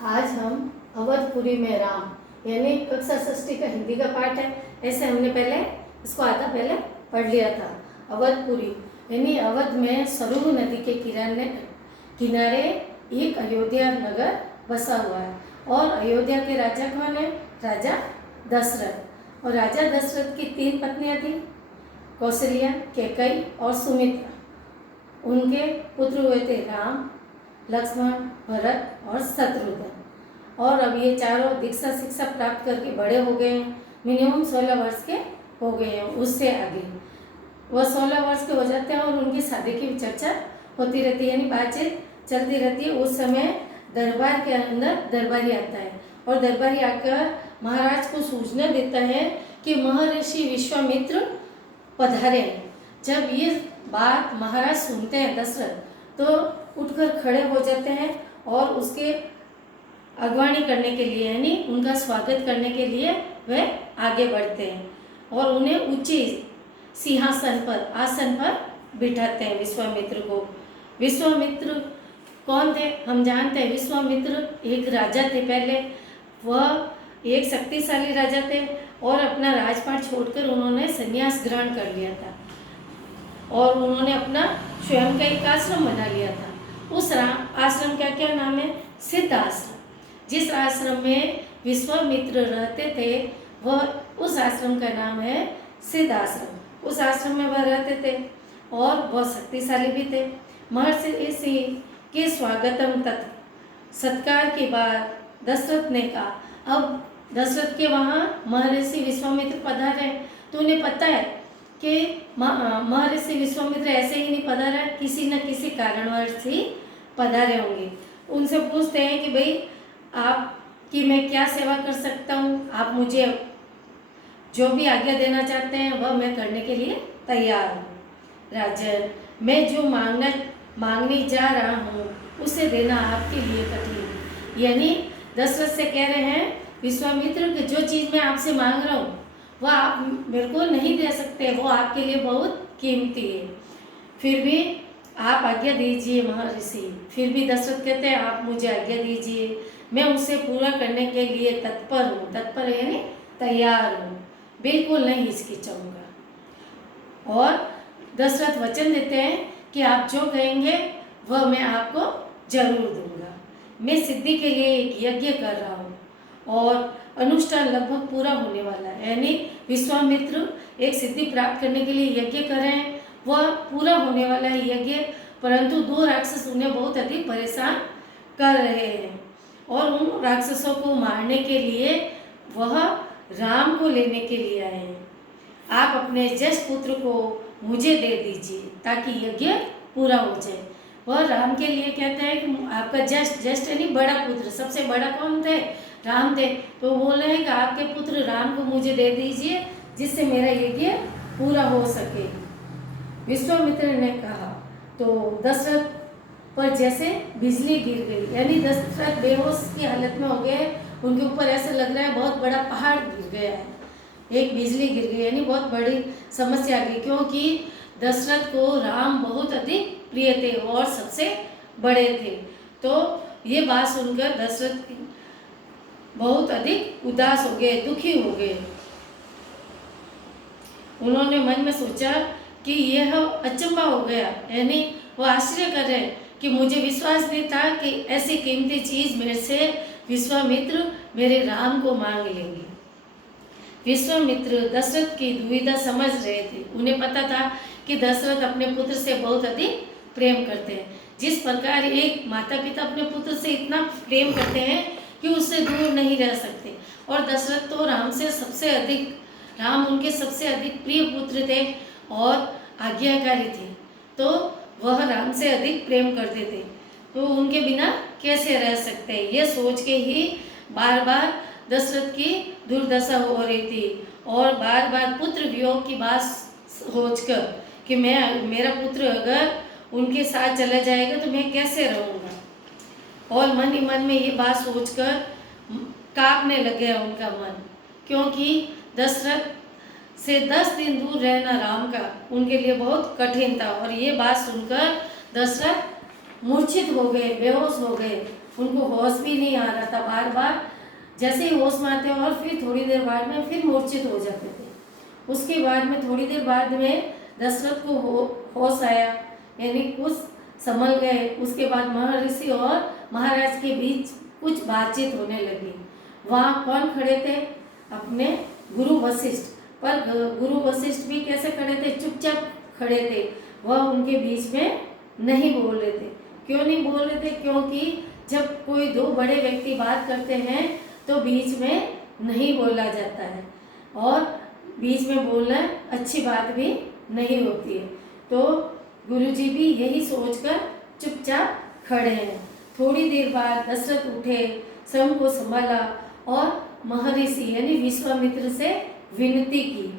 आज हम अवधपुरी में राम यानी कक्षा षष्ठी का हिंदी का पाठ है। ऐसे हमने पहले इसको आधा पहले पढ़ लिया था। अवधपुरी यानी अवध में सरयू नदी के किनारे एक अयोध्या नगर बसा हुआ है। और अयोध्या के राजा कौन है? राजा दशरथ। और राजा दशरथ की 3 पत्नियां थी, कौशल्या, कैकेयी और सुमित्रा। उनके पुत्र हुए थे राम, लक्ष्मण, भरत और शत्रुघ्न। और अब ये चारों दीक्षा शिक्षा प्राप्त करके बड़े हो गए हैं, मिनिमम 16 वर्ष के हो गए हैं। उससे आगे वह 16 वर्ष के हो जाते हैं और उनकी शादी की चर्चा होती रहती है, यानी बातचीत चलती रहती है। उस समय दरबार के अंदर दरबारी आता है और दरबारी आकर महाराज को सूचना देता है कि महर्षि विश्वामित्र पधारे। जब ये बात महाराज सुनते हैं दशरथ, तो उठकर खड़े हो जाते हैं और उसके अगवानी करने के लिए यानी उनका स्वागत करने के लिए वे आगे बढ़ते हैं और उन्हें ऊंचे सिंहासन पर आसन पर बिठाते हैं विश्वामित्र को। विश्वामित्र कौन थे? हम जानते हैं विश्वामित्र एक राजा थे। पहले वह एक शक्तिशाली राजा थे और अपना राजपाट छोड़कर उन्होंने संन्यास ग्रहण कर लिया था और उन्होंने अपना स्वयं का एक आश्रम बना लिया था। उस आश्रम का क्या नाम है? सिद्ध आश्रम। जिस आश्रम में विश्वामित्र रहते थे वह उस आश्रम का नाम है सिद्ध आश्रम। उस आश्रम में वह रहते थे और बहुत शक्तिशाली भी थे। महर्षि के स्वागतम सत्कार के बाद दशरथ ने कहा, अब दशरथ के वहाँ महर्षि विश्वामित्र पधारे, तो उन्हें पता है कि महर्षि विश्वामित्र ऐसे ही नहीं पधारा, किसी न किसी कारणवश ही पधारे होंगे। उनसे पूछते हैं कि भाई आपकी मैं क्या सेवा कर सकता हूँ, आप मुझे जो भी आज्ञा देना चाहते हैं वह मैं करने के लिए तैयार हूँ। राजन, मैं जो मांगने जा रहा हूँ उसे देना आपके लिए कठिन। यानी दशरथ से कह रहे हैं विश्वामित्र कि जो चीज़ मैं आपसे मांग रहा हूँ वह आप मेरे को नहीं दे सकते, वो आपके लिए बहुत कीमती है। फिर भी आप आज्ञा दीजिए महर्षि। फिर भी दशरथ कहते हैं आप मुझे आज्ञा दीजिए, मैं उसे पूरा करने के लिए तत्पर हूँ। तत्पर यानी तैयार हूँ, बिल्कुल नहीं हिचकिचाऊंगा। और दशरथ वचन देते हैं कि आप जो कहेंगे वह मैं आपको जरूर दूंगा। मैं सिद्धि के लिए एक यज्ञ कर रहा हूँ और अनुष्ठान लगभग पूरा होने वाला है। यानी विश्वामित्र एक सिद्धि प्राप्त करने के लिए यज्ञ कर रहे हैं, वह पूरा होने वाला है यज्ञ। परंतु 2 राक्षस उन्हें बहुत अधिक परेशान कर रहे हैं और उन राक्षसों को मारने के लिए वह राम को लेने के लिए आए हैं। आप अपने ज्येष्ठ पुत्र को मुझे दे दीजिए ताकि यज्ञ पूरा हो जाए। वह राम के लिए कहता है कि आपका ज्येष्ठ यानी बड़ा पुत्र, सबसे बड़ा कौन थे? राम थे। तो बोल रहे हैं कि आपके पुत्र राम को मुझे दे दीजिए जिससे मेरा यज्ञ पूरा हो सके। विश्वामित्र ने कहा तो दशरथ पर जैसे बिजली गिर गई, यानी दशरथ बेहोश की हालत में हो गए। उनके ऊपर ऐसा लग रहा है बहुत बड़ा पहाड़ गिर गया है, एक बिजली गिर गई, यानी बहुत बड़ी समस्या आ गई। क्योंकि दशरथ को राम बहुत अधिक प्रिय थे और सबसे बड़े थे। तो ये बात सुनकर दशरथ बहुत अधिक उदास हो गए, दुखी हो गए। उन्होंने मन में सोचा कि यह अचंभा हो गया, यानी वो आश्चर्य कर रहे कि मुझे विश्वास नहीं था कि ऐसी कीमती चीज मेरे से विश्वामित्र मेरे राम को मांग लेंगे। विश्वामित्र दशरथ की दुविधा समझ रहे थे। उन्हें पता था कि दशरथ अपने पुत्र से बहुत अधिक प्रेम करते हैं। जिस प्रकार एक माता पिता अपने पुत्र से इतना प्रेम करते हैं कि उससे दूर नहीं रह सकते, और दशरथ तो राम उनके सबसे अधिक प्रिय पुत्र थे और आज्ञाकारी थे, तो वह राम से अधिक प्रेम करते थे, तो उनके बिना कैसे रह सकते हैं। यह सोच के ही बार बार दशरथ की दुर्दशा हो रही थी और बार बार पुत्र वियोग की बात सोचकर कि मेरा पुत्र अगर उनके साथ चला जाएगा तो मैं कैसे रहूँगा, और मन ही मन में ये बात सोचकर कांपने लग गया उनका मन। क्योंकि दशरथ से 10 दिन दूर रहना राम का उनके लिए बहुत कठिन था। और ये बात सुनकर दशरथ मूर्छित हो गए, बेहोश हो गए उनको होश भी नहीं आ रहा था, बार बार जैसे ही होश में आते और फिर थोड़ी देर बाद में फिर मूर्छित हो जाते थे। उसके बाद में थोड़ी देर बाद में दशरथ को होश आया, यानी कुछ संभल गए। उसके बाद महर्षि और महाराज के बीच कुछ बातचीत होने लगी। वहाँ कौन खड़े थे? अपने गुरु वशिष्ठ। पर गुरु वशिष्ठ भी कैसे खड़े थे? चुपचाप खड़े थे, वह उनके बीच में नहीं बोल रहे थे। क्यों नहीं बोल रहे थे? क्योंकि जब कोई दो बड़े व्यक्ति बात करते हैं तो बीच में नहीं बोला जाता है, और बीच में बोलना अच्छी बात भी नहीं होती है। तो गुरुजी भी यही सोचकर चुपचाप खड़े हैं। थोड़ी देर बाद दशरथ उठे, स्वयं को संभाला और महर्षि यानी विश्वामित्र से विनती की,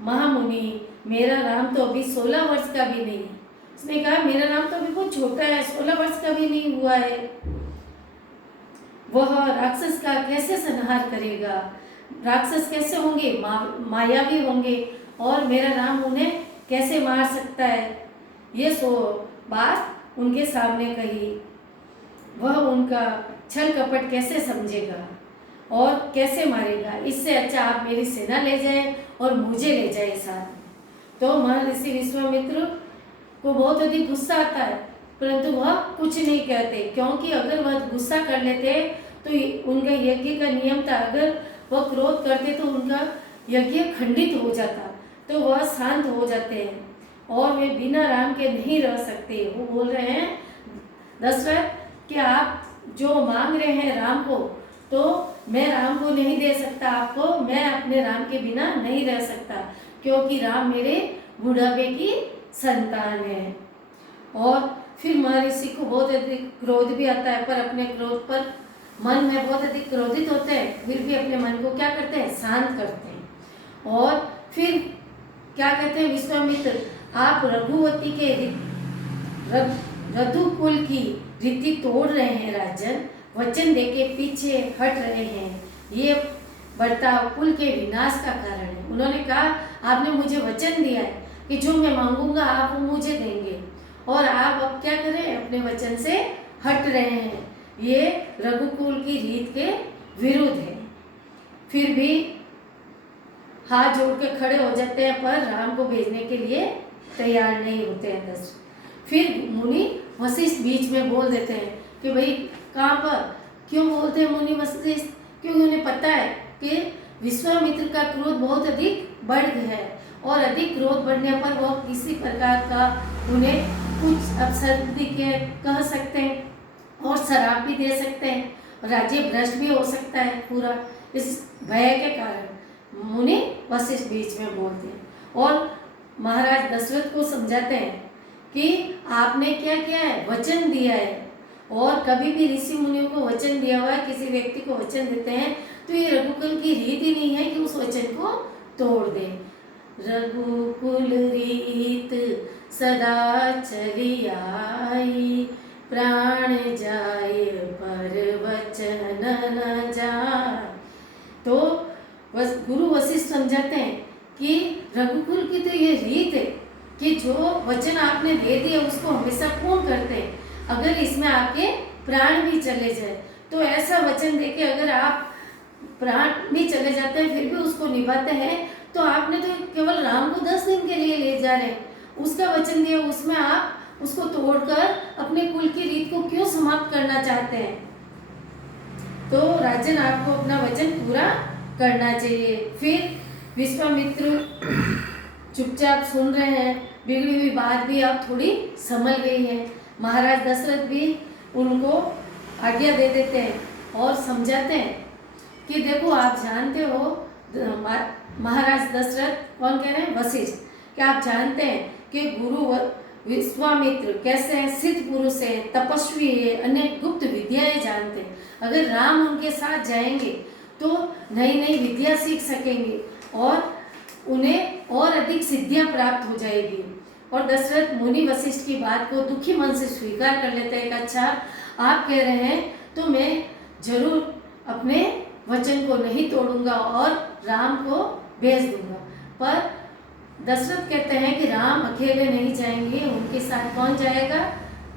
महामुनि, मेरा राम तो अभी 16 वर्ष का भी नहीं है। उसने कहा मेरा राम तो अभी बहुत छोटा है, 16 वर्ष का भी नहीं हुआ है, वह राक्षस का कैसे संहार करेगा? राक्षस कैसे होंगे? मायावी होंगे, और मेरा राम उन्हें कैसे मार सकता है? ये बात उनके सामने कही। वह उनका छल कपट कैसे समझेगा और कैसे मारेगा? इससे अच्छा आप मेरी सेना ले जाए और मुझे ले जाए साथ में। तो महर्षि विश्वामित्र को बहुत अधिक गुस्सा आता है, परंतु वह कुछ नहीं कहते, क्योंकि अगर वह गुस्सा कर लेते तो उनका यज्ञ का नियम था, अगर वह क्रोध करते तो उनका यज्ञ खंडित हो जाता। तो वह शांत हो जाते हैं और वे बिना राम के नहीं रह सकते। वो बोल रहे हैं दशरथ कि आप जो मांग रहे हैं राम को, तो मैं राम को नहीं दे सकता आपको, मैं अपने राम के बिना नहीं रह सकता, क्योंकि राम मेरे बुढ़ापे की संतान है। और फिर महर्षि को बहुत अधिक क्रोध भी आता है, पर अपने क्रोध पर मन में बहुत अधिक क्रोधित होते हैं, फिर भी अपने मन को क्या करते हैं? शांत करते हैं। और फिर क्या कहते हैं विश्वामित्र, आप रघुवती के रघुकुल की रीति तोड़ रहे हैं राजन, वचन देके पीछे हट रहे हैं, ये बर्ताव कुल के विनाश का कारण है। उन्होंने कहा आपने मुझे वचन दिया है कि जो मैं मांगूंगा आप मुझे देंगे, और आप अब क्या करें? अपने वचन से हट रहे हैं, ये रघुकुल की रीत के विरुद्ध है। फिर भी हाथ जोड़ के खड़े हो जाते हैं, पर राम को भेजने के लिए तैयार नहीं होते हैं दशरथ। फिर मुनि वशिष्ठ बीच में बोल देते हैं कि भाई कहाँ पर? क्यों बोलते हैं मुनि वशिष्ठ? क्योंकि उन्हें पता है कि विश्वामित्र का क्रोध बहुत अधिक बढ़ गया है, और अधिक क्रोध बढ़ने पर वह किसी प्रकार का उन्हें कुछ अपशब्द कह सकते हैं और शराब भी दे सकते हैं, राज्य भ्रष्ट भी हो सकता है पूरा। इस भय के कारण मुनि वशिष्ठ बीच में बोलते हैं और महाराज दशरथ को समझाते हैं कि आपने क्या किया है? वचन दिया है, और कभी भी ऋषि मुनियों को वचन दिया हुआ है, किसी व्यक्ति को वचन देते हैं तो ये रघुकुल की रीत ही नहीं है कि उस वचन को तोड़ दे। रघुकुल रीत सदा चली आई, प्राण जाए पर वचन न जाए। तो गुरु वशिष्ठ समझाते हैं कि रघुकुल की तो ये रीत है कि जो वचन आपने दे दिए उसको हमेशा पूर्ण करते हैं, अगर इसमें आपके प्राण भी चले जाए तो ऐसा वचन देके अगर आप प्राण भी चले जाते हैं फिर भी उसको निभाते हैं, तो आपने तो केवल राम को 10 दिन के लिए ले जा रहे हैं, उसका वचन दिया, उसमें आप उसको तोड़कर अपने कुल की रीत को क्यों समाप्त करना चाहते हैं? तो राजन आपको अपना वचन पूरा करना चाहिए। फिर विश्वामित्र चुपचाप सुन रहे हैं, बिगड़ी हुई बात भी अब थोड़ी संभल गई है। महाराज दशरथ भी उनको आज्ञा दे देते हैं और समझाते हैं कि देखो आप जानते हो, महाराज दशरथ कौन कह रहे हैं? वशिष्ठ, क्या आप जानते हैं कि गुरु विश्वामित्र कैसे हैं? सिद्ध पुरुष है, तपस्वी है, अनेक गुप्त विद्याएं जानते हैं। अगर राम उनके साथ जाएंगे तो नई नई विद्या सीख सकेंगे और उन्हें और अधिक सिद्धियां प्राप्त हो जाएगी। और दशरथ मुनि वशिष्ठ की बात को दुखी मन से स्वीकार कर लेते हैं। अच्छा आप कह रहे हैं तो मैं जरूर अपने वचन को नहीं तोड़ूंगा और राम को भेज दूंगा। पर दशरथ कहते हैं कि राम अकेले नहीं जाएंगे, उनके साथ कौन जाएगा?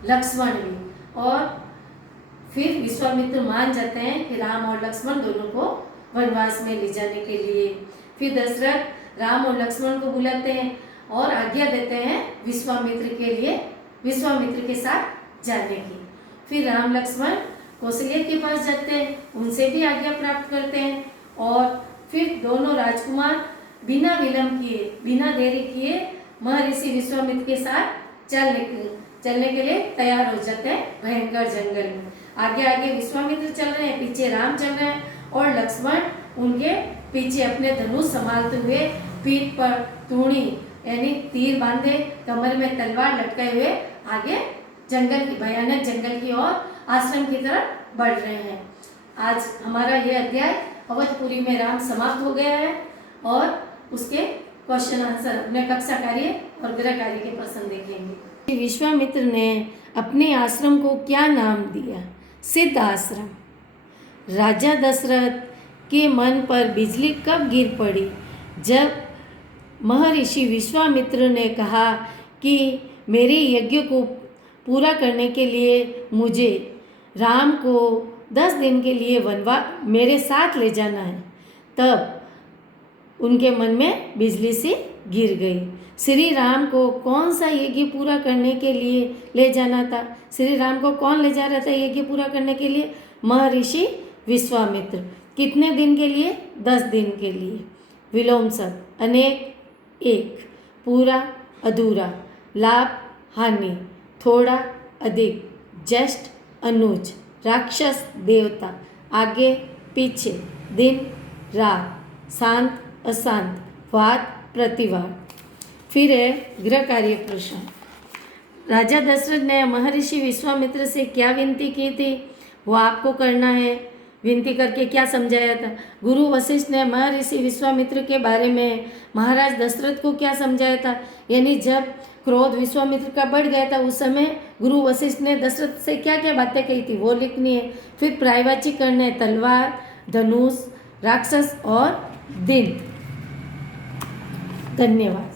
लक्ष्मण भी। और फिर विश्वामित्र मान जाते हैं कि राम और लक्ष्मण दोनों को वनवास में ले जाने के लिए। फिर दशरथ राम और लक्ष्मण को बुलाते हैं और आज्ञा देते हैं विश्वामित्र के साथ जाने की। फिर राम लक्ष्मण कौशल्या के पास जाते हैं, उनसे भी आज्ञा प्राप्त करते हैं और फिर दोनों राजकुमार बिना विलंब किए, बिना देरी किए महर्षि विश्वामित्र के साथ चलने के लिए तैयार हो जाते हैं भयंकर जंगल में। आगे आगे विश्वामित्र चल रहे हैं, पीछे राम चल रहे हैं और लक्ष्मण उनके पीछे अपने धनुष संभालते हुए पीठ पर तूणी यानी तीर बांधे, कमर में तलवार लटकाए हुए आगे भयानक जंगल की ओर आश्रम की तरफ बढ़ रहे हैं। आज हमारा ये अध्याय अवधपुरी में राम समाप्त हो गया है और उसके क्वेश्चन आंसर अपने कक्षा कार्य और गृह कार्य के प्रश्न देखेंगे। विश्वामित्र ने अपने आश्रम को क्या नाम दिया? सिद्ध आश्रम। राजा दशरथ के मन पर बिजली कब गिर पड़ी? जब महर्षि विश्वामित्र ने कहा कि मेरे यज्ञ को पूरा करने के लिए मुझे राम को 10 दिन के लिए मेरे साथ ले जाना है, तब उनके मन में बिजली सी गिर गई। श्री राम को कौन सा यज्ञ पूरा करने के लिए ले जाना था? श्री राम को कौन ले जा रहा था यज्ञ पूरा करने के लिए? महर्षि विश्वामित्र। कितने दिन के लिए? 10 दिन के लिए। विलोम शब्द अनेक, एक, पूरा, अधूरा, लाभ, हानि, थोड़ा, अधिक, ज्येष्ठ, अनुज, राक्षस, देवता, आगे, पीछे, दिन, रात, शांत, अशांत, वाद, प्रतिवाद। फिर है गृह कार्य प्रश्न। राजा दशरथ ने महर्षि विश्वामित्र से क्या विनती की थी? वो आपको करना है। विनती करके क्या समझाया था? गुरु वशिष्ठ ने महर्षि विश्वामित्र के बारे में महाराज दशरथ को क्या समझाया था? यानी जब क्रोध विश्वामित्र का बढ़ गया था उस समय गुरु वशिष्ठ ने दशरथ से क्या क्या बातें कही थी वो लिखनी है। फिर पर्यायवाची करना है, तलवार, धनुष, राक्षस और दिन। धन्यवाद।